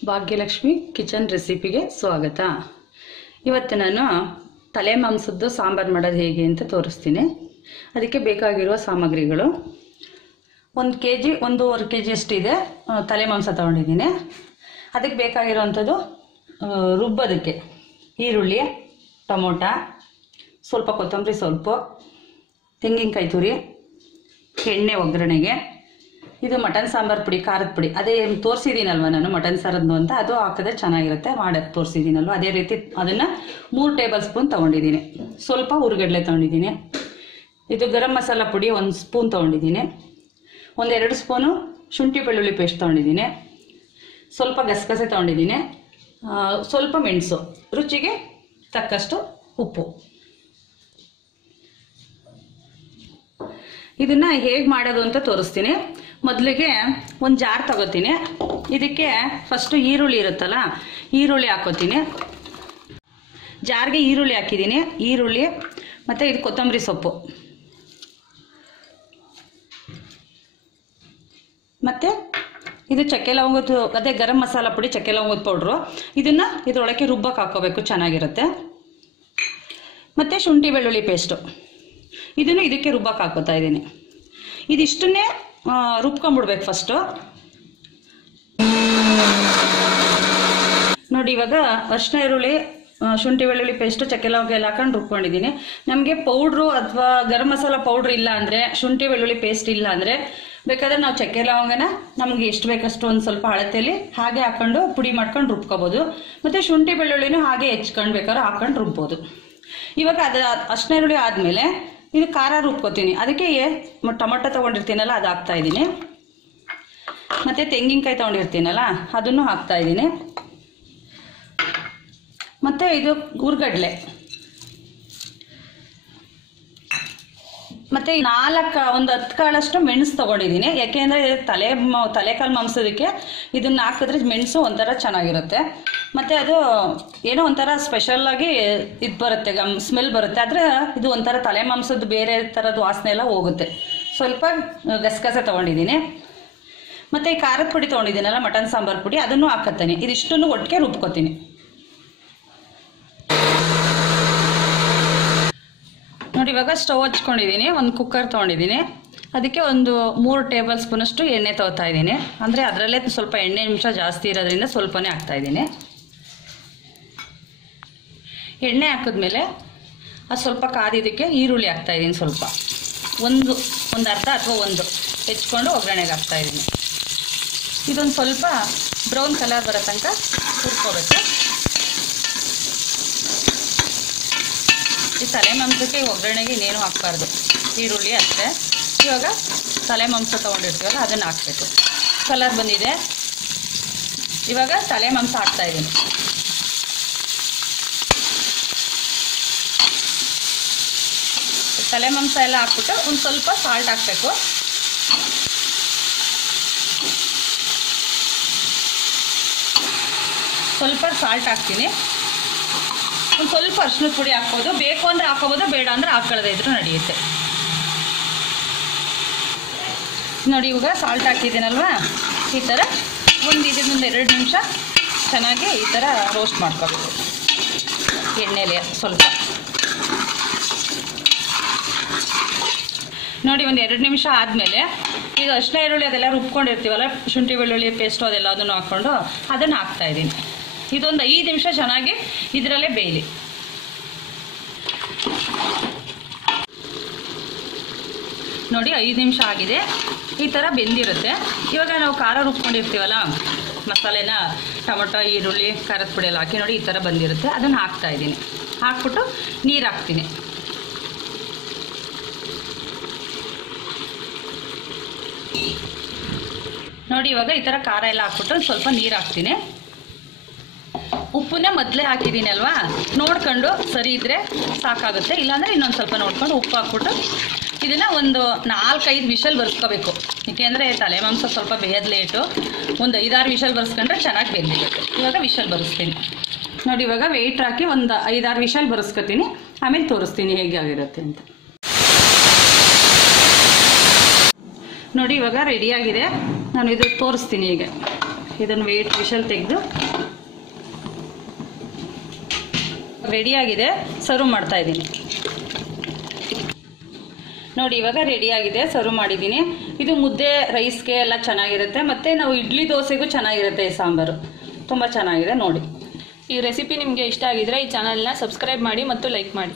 Bhagyalakshmi kitchen ರೆಸಿಪಿಗೆ ಸ್ವಾಗತ. ಇವತ್ತು ನಾನು ತಲೆ ಮಾಂಸದ್ದು ಸಾಂಬಾರು ಮಾಡೋದು ಹೇಗೆ ಅಂತ ತೋರಿಸ್ತೀನಿ. ಅದಕ್ಕೆ ಬೇಕಾಗಿರುವ ಸಾಮಗ್ರಿಗಳು 1 kg 1.5 kg ಅಷ್ಟಿದೆ ತಲೆ ಮಾಂಸ ತಗೊಂಡಿದ್ದೀನಿ. ಅದಕ್ಕೆ ಬೇಕಾಗಿರುವಂಥದ್ದು ರುಬ್ಬೋದಕ್ಕೆ ಈರುಳ್ಳಿ, ಟೊಮೊಟೊ, ಸ್ವಲ್ಪ ಕೊತ್ತಂಬರಿ ಸೊಪ್ಪು, ತೆಂಗಿನಕಾಯಿ ತುರಿ, ಎಣ್ಣೆ ಒಗ್ಗರಣೆಗೆ, ಇದು ಮಟನ್ ಸಾಂಬಾರು ಪುಡಿ, ಖಾರದ ಪುಡಿ. ಅದೇ ತೋರಿಸಿದ್ದೀನಲ್ವ ನಾನು ಮಟನ್ ಸಾರದ್ದು ಅಂತ, ಅದು ಹಾಕಿದ್ರೆ ಚೆನ್ನಾಗಿರುತ್ತೆ. ಮಾಡೋದು ತೋರಿಸಿದ್ದೀನಲ್ವ ಅದೇ ರೀತಿ ಅದನ್ನು 3 ಟೇಬಲ್ ಸ್ಪೂನ್ ತೊಗೊಂಡಿದ್ದೀನಿ. ಸ್ವಲ್ಪ ಹುರಿಗಡಲೆ ತೊಗೊಂಡಿದ್ದೀನಿ. ಇದು ಗರಂ ಮಸಾಲ ಪುಡಿ 1 ಸ್ಪೂನ್ ತೊಗೊಂಡಿದ್ದೀನಿ. 1-2 ಸ್ಪೂನು ಶುಂಠಿ ಬೆಳ್ಳುಳ್ಳಿ ಪೇಸ್ಟ್ ತೊಗೊಂಡಿದ್ದೀನಿ. ಸ್ವಲ್ಪ ಗಸಗಸೆ ತೊಗೊಂಡಿದ್ದೀನಿ. ಸ್ವಲ್ಪ ಮೆಣಸು, ರುಚಿಗೆ ತಕ್ಕಷ್ಟು ಉಪ್ಪು. ಇದನ್ನು ಹೇಗೆ ಮಾಡೋದು ಅಂತ ತೋರಿಸ್ತೀನಿ. ಮೊದಲಿಗೆ ಒಂದು ಜಾರ್ ತಗೋತೀನಿ. ಇದಕ್ಕೆ ಫಸ್ಟು ಈರುಳ್ಳಿ ಇರುತ್ತಲ್ಲ, ಈರುಳ್ಳಿ ಹಾಕೋತೀನಿ. ಜಾರ್ಗೆ ಈರುಳ್ಳಿ ಹಾಕಿದ್ದೀನಿ. ಈರುಳ್ಳಿ ಮತ್ತು ಇದು ಕೊತ್ತಂಬರಿ ಸೊಪ್ಪು ಮತ್ತು ಇದು ಚಕ್ಕೆ ಲವಂಗದ, ಅದೇ ಗರಂ ಮಸಾಲ ಪುಡಿ, ಚಕ್ಕೆ ಲವಂಗದ ಪೌಡ್ರು. ಇದನ್ನು ಇದರೊಳಗೆ ರುಬ್ಬಕ್ಕೆ ಹಾಕೋಬೇಕು, ಚೆನ್ನಾಗಿರುತ್ತೆ. ಮತ್ತು ಶುಂಠಿ ಬೆಳ್ಳುಳ್ಳಿ ಪೇಸ್ಟು, ಇದನ್ನು ಇದಕ್ಕೆ ರುಬ್ಬಕ್ಕೆ ಹಾಕೋತಾ ಇದ್ದೀನಿ. ಇದಿಷ್ಟನ್ನೇ ರುಬ್ಕೊಂಡ್ಬಿಡ್ಬೇಕು ಫಸ್ಟು. ನೋಡಿ, ಇವಾಗ ಅರಿಶಿನ, ಈರುಳ್ಳಿ, ಶುಂಠಿ ಬೆಳ್ಳುಳ್ಳಿ ಪೇಸ್ಟು, ಚಕ್ಕೆ ಲವಂಗ ಎಲ್ಲ ಹಾಕೊಂಡು ರುಬ್ಕೊಂಡಿದ್ದೀನಿ. ನಮಗೆ ಪೌಡ್ರು ಅಥವಾ ಗರಂ ಮಸಾಲ ಪೌಡ್ರ್ ಇಲ್ಲ ಅಂದರೆ, ಶುಂಠಿ ಬೆಳ್ಳುಳ್ಳಿ ಪೇಸ್ಟ್ ಇಲ್ಲ ಅಂದರೆ, ಬೇಕಾದ್ರೆ ನಾವು ಚಕ್ಕೆ ಲವಂಗನ ನಮಗೆ ಎಷ್ಟು ಬೇಕಷ್ಟು ಒಂದು ಸ್ವಲ್ಪ ಅಳತೆಯಲ್ಲಿ ಹಾಗೆ ಹಾಕೊಂಡು ಪುಡಿ ಮಾಡ್ಕೊಂಡು ರುಬ್ಕೋಬೋದು. ಮತ್ತು ಶುಂಠಿ ಬೆಳ್ಳುಳ್ಳಿನೂ ಹಾಗೆ ಹೆಚ್ಕೊಂಡು ಬೇಕಾದ್ರೆ ಹಾಕೊಂಡು ರುಬ್ಬೋದು. ಇವಾಗ ಅದು ಅರಿಶಿನ ಈರುಳ್ಳಿ ಆದಮೇಲೆ ಇದು ಖಾರ ರುಬ್ಕೋತೀನಿ. ಅದಕ್ಕೆ ಟೊಮೊಟೊ ತೊಗೊಂಡಿರ್ತೀನಲ್ಲ ಅದು ಹಾಕ್ತಾಯಿದ್ದೀನಿ. ಮತ್ತು ತೆಂಗಿನಕಾಯಿ ತೊಗೊಂಡಿರ್ತೀನಲ್ಲ ಅದನ್ನು ಹಾಕ್ತಾಯಿದ್ದೀನಿ. ಮತ್ತು ಇದು ಹುರ್ಗಡ್ಲೆ, ಮತ್ತು 10 ಕಾಳಷ್ಟು ಮೆಣಸು ತೊಗೊಂಡಿದ್ದೀನಿ. ಯಾಕೆಂದರೆ ತಲೆಕಾಲು ಮಾಂಸೋದಕ್ಕೆ ಇದನ್ನು ಹಾಕಿದ್ರೆ ಮೆಣಸು ಒಂಥರ ಚೆನ್ನಾಗಿರುತ್ತೆ. ಮತ್ತು ಅದು ಏನೋ ಒಂಥರ ಸ್ಪೆಷಲ್ಲಾಗಿ ಇದು ಬರುತ್ತೆ, ಸ್ಮೆಲ್ ಬರುತ್ತೆ. ಆದರೆ ಇದು ಒಂಥರ ತಲೆ ಮಾಂಸದ್ದು ಬೇರೆ ಥರದ್ದು ವಾಸನೆ ಎಲ್ಲ ಹೋಗುತ್ತೆ. ಸ್ವಲ್ಪ ಗಸಗಸೆ ತೊಗೊಂಡಿದ್ದೀನಿ. ಮತ್ತು ಈ ಖಾರದ ಪುಡಿ ತೊಗೊಂಡಿದ್ದೀನಲ್ಲ, ಮಟನ್ ಸಾಂಬಾರು ಪುಡಿ, ಅದನ್ನು ಹಾಕತ್ತೀನಿ. ಇದಿಷ್ಟನ್ನು ಒಟ್ಟಿಗೆ ರುಬ್ಕೋತೀನಿ. ನೋಡಿ, ಇವಾಗ ಸ್ಟವ್ ಹಚ್ಕೊಂಡಿದ್ದೀನಿ. ಒಂದು ಕುಕ್ಕರ್ ತೊಗೊಂಡಿದ್ದೀನಿ. ಅದಕ್ಕೆ ಒಂದು 3 ಟೇಬಲ್ ಸ್ಪೂನಷ್ಟು ಎಣ್ಣೆ ತೊಗೊತಾ ಇದ್ದೀನಿ. ಅಂದರೆ ಅದರಲ್ಲೇ ಸ್ವಲ್ಪ ಎಣ್ಣೆ ಅಂಶ ಜಾಸ್ತಿ ಇರೋದ್ರಿಂದ ಸ್ವಲ್ಪನೇ ಹಾಕ್ತಾಯಿದ್ದೀನಿ. ಎಣ್ಣೆ ಹಾಕಿದ್ಮೇಲೆ ಅದು ಸ್ವಲ್ಪ ಕಾದಿದ್ದಕ್ಕೆ ಈರುಳ್ಳಿ ಹಾಕ್ತಾಯಿದ್ದೀನಿ. ಸ್ವಲ್ಪ ಒಂದು ಅರ್ಧ ಅಥವಾ 1 ಹೆಚ್ಕೊಂಡು ಒಗ್ಗರಣೆಗೆ ಹಾಕ್ತಾಯಿದ್ದೀನಿ. ಇದೊಂದು ಸ್ವಲ್ಪ ಬ್ರೌನ್ ಕಲರ್ ಬರೋ ತನಕ ಹುರ್ಕೋಬೇಕು. ಈ ತಲೆ ಮಾಂಸಕ್ಕೆ ಒಗ್ಗರಣೆಗೆ ಇನ್ನೇನು ಹಾಕಬಾರ್ದು, ಈರುಳ್ಳಿ ಅಷ್ಟೇ. ಇವಾಗ ತಲೆ ಮಾಂಸ ತೊಗೊಂಡಿರ್ತೀವಲ್ಲ ಅದನ್ನು ಹಾಕಬೇಕು. ಕಲರ್ ಬಂದಿದೆ. ಇವಾಗ ತಲೆ ಮಾಂಸ ಹಾಕ್ತಾಯಿದ್ದೀನಿ. ತಲೆ ಮಾಂಸ ಎಲ್ಲ ಹಾಕ್ಬಿಟ್ಟು ಒಂದು ಸ್ವಲ್ಪ ಸಾಲ್ಟ್ ಹಾಕಬೇಕು. ಸ್ವಲ್ಪ ಸಾಲ್ಟ್ ಹಾಕ್ತೀನಿ. ಒಂದು ಸ್ವಲ್ಪ ಅರಿಶಿನದ ಪುಡಿ ಹಾಕ್ಬೋದು. ಬೇಕು ಅಂದರೆ ಹಾಕೋಬೋದು, ಬೇಡ ಅಂದರೆ ಹಾಕೊಳ್ಳದೆ ಇದ್ರೂ ನಡೆಯುತ್ತೆ. ನೋಡಿ, ಇವಾಗ ಸಾಲ್ಟ್ ಹಾಕಿದ್ದೀನಲ್ವ, ಈ ಥರ ಇದರಿಂದ 2 ನಿಮಿಷ ಚೆನ್ನಾಗಿ ಈ ಥರ ರೋಸ್ಟ್ ಮಾಡ್ಕೋಬೇಕು ಎಣ್ಣೆಲೆ ಸ್ವಲ್ಪ. ನೋಡಿ, ಒಂದು 2 ನಿಮಿಷ ಆದಮೇಲೆ ಇದು ಅರಿಶಿನ ಈರುಳ್ಳಿ ಅದೆಲ್ಲ ರುಬ್ಕೊಂಡಿರ್ತೀವಲ್ಲ, ಶುಂಠಿ ಬೆಳ್ಳುಳ್ಳಿ ಪೇಸ್ಟು ಅದೆಲ್ಲದನ್ನು ಹಾಕ್ಕೊಂಡು ಅದನ್ನು ಹಾಕ್ತಾಯಿದ್ದೀನಿ. ಇದೊಂದು 5 ನಿಮಿಷ ಚೆನ್ನಾಗಿ ಇದರಲ್ಲೇ ಬೇಯಲಿ. ನೋಡಿ, 5 ನಿಮಿಷ ಆಗಿದೆ. ಈ ಥರ ಬೆಂದಿರುತ್ತೆ. ಇವಾಗ ನಾವು ಖಾರ ರುಬ್ಕೊಂಡಿರ್ತೀವಲ್ಲ, ಮಸಾಲೆನ ಟೊಮೊಟೊ, ಈರುಳ್ಳಿ, ಖಾರದ ಪುಡಿ ಎಲ್ಲ ಹಾಕಿ ನೋಡಿ ಈ ಥರ ಬಂದಿರುತ್ತೆ. ಅದನ್ನು ಹಾಕ್ತಾಯಿದ್ದೀನಿ. ಹಾಕ್ಬಿಟ್ಟು ನೀರು ಹಾಕ್ತೀನಿ. ನೋಡಿ, ಇವಾಗ ಈ ಥರ ಖಾರ ಎಲ್ಲ ಹಾಕ್ಬಿಟ್ಟು ಸ್ವಲ್ಪ ನೀರು ಹಾಕ್ತೀನಿ. ಉಪ್ಪನ್ನ ಮೊದಲೇ ಹಾಕಿದ್ದೀನಿ ಅಲ್ವಾ, ನೋಡ್ಕೊಂಡು ಸರಿ ಇದ್ದರೆ ಸಾಕಾಗುತ್ತೆ. ಇಲ್ಲಾಂದರೆ ಇನ್ನೊಂದು ಸ್ವಲ್ಪ ನೋಡ್ಕೊಂಡು ಉಪ್ಪು ಹಾಕ್ಬಿಟ್ಟು ಇದನ್ನು ಒಂದು 4-5 ವಿಷಲ್ ಬರ್ಸ್ಕೋಬೇಕು. ಏಕೆಂದರೆ ತಲೆ ಮಾಂಸ ಸ್ವಲ್ಪ ಬೇಯೋದು ಲೇಟು. ಒಂದು 5-6 ವಿಷಲ್ ಬರ್ಸ್ಕೊಂಡ್ರೆ ಚೆನ್ನಾಗಿ ಬೆಂದಿರುತ್ತೆ. ಇವಾಗ ವಿಷಲ್ ಬರೆಸ್ತೀನಿ. ನೋಡಿ, ಇವಾಗ ವೆಯ್ಟ್ ಹಾಕಿ ಒಂದು 5-6 ವಿಷಲ್ ಬರೆಸ್ಕೊತೀನಿ. ಆಮೇಲೆ ತೋರಿಸ್ತೀನಿ ಹೇಗೆ ಆಗಿರುತ್ತೆ ಅಂತ. ನೋಡಿ, ಇವಾಗ ರೆಡಿಯಾಗಿದೆ. ನಾನು ಇದು ತೋರಿಸ್ತೀನಿ. ಈಗ ಇದನ್ನು ವಿಷಲ್ ತೆಗೆದು ರೆಡಿಯಾಗಿದೆ, ಸರ್ವ್ ಮಾಡ್ತಾ ಇದ್ದೀನಿ ನೋಡಿ. ಇವಾಗ ರೆಡಿಯಾಗಿದೆ, ಸರ್ವ್ ಮಾಡಿದ್ದೀನಿ. ಇದು ಮುದ್ದೆ ರೈಸ್ಗೆ ಎಲ್ಲ ಚೆನ್ನಾಗಿರುತ್ತೆ, ಮತ್ತು ನಾವು ಇಡ್ಲಿ ದೋಸೆಗೂ ಚೆನ್ನಾಗಿರುತ್ತೆ. ಈ ಸಾಂಬಾರು ತುಂಬ ಚೆನ್ನಾಗಿದೆ ನೋಡಿ. ಈ ರೆಸಿಪಿ ನಿಮಗೆ ಇಷ್ಟ ಆಗಿದ್ರೆ ಈ ಚಾನಲ್ನ ಸಬ್ಸ್ಕ್ರೈಬ್ ಮಾಡಿ ಮತ್ತು ಲೈಕ್ ಮಾಡಿ.